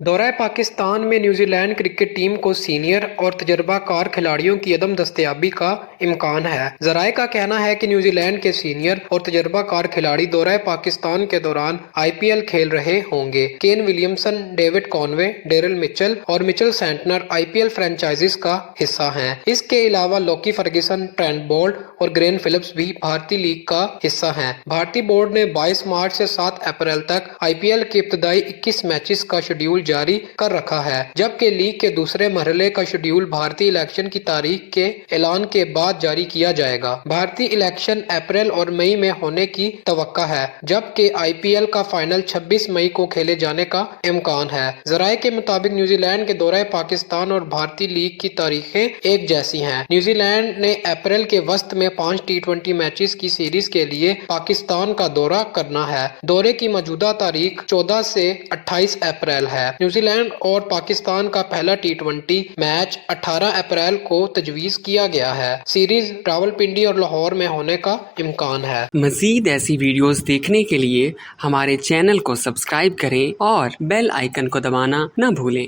दौरा पाकिस्तान में New Zealand cricket team को सीनियर और तजर्बाकार खिलाड़ियों की अदम दस्तयाबी का इम्कान है। ज़राए का कहना है कि न्यूजीलैंड के सीनियर और तजर्बाकार खिलाड़ी दौरा पाकिस्तान के दौरान आईपीएल खेल रहे होंगे। Kane Williamson, David Conway, Daryl Mitchell और मिचेल सेंटनर आईपीएल फ्रेंचाइजीज का हिस्सा हैं। इसके अलावा लोकी फर्ग्यूसन, ट्रेंट बोल्ट और ग्रेन फिलिप्स भी भारतीय लीग का हिस्सा हैं। भारतीय बोर्ड ने 22 मार्च से 7 अप्रैल तक आईपीएल के इब्तदाई 21 मैचेस का शेड्यूल जारी कर रखा है, जबकि लीग के दूसरे मरहले का शेड्यूल भारतीय इलेक्शन की तारीख के ऐलान के बाद जारी किया जाएगा। भारतीय इलेक्शन अप्रैल और मई में होने की तवक्का है, जबकि आईपीएल का फाइनल 26 मई को खेले जाने का इम्कान है। ज़राए के मुताबिक न्यूजीलैंड के दौरे पाकिस्तान और भारतीय लीग की तारीखें एक जैसी हैं। न्यूजीलैंड ने अप्रैल के वस्त में 5 टी20 मैचेस की सीरीज के लिए पाकिस्तान का दौरा करना है। दौरे की मौजूदा तारीख 14 से 28 अप्रैल है। न्यूजीलैंड और पाकिस्तान का पहला टी20 मैच 18 अप्रैल को तजवीज़ किया गया है। सीरीज रावलपिंडी और लाहौर में होने का इम्कान है। मज़ीद ऐसी वीडियोस देखने के लिए हमारे चैनल को सब्सक्राइब करें और बेल आइकन को दबाना न भूलें।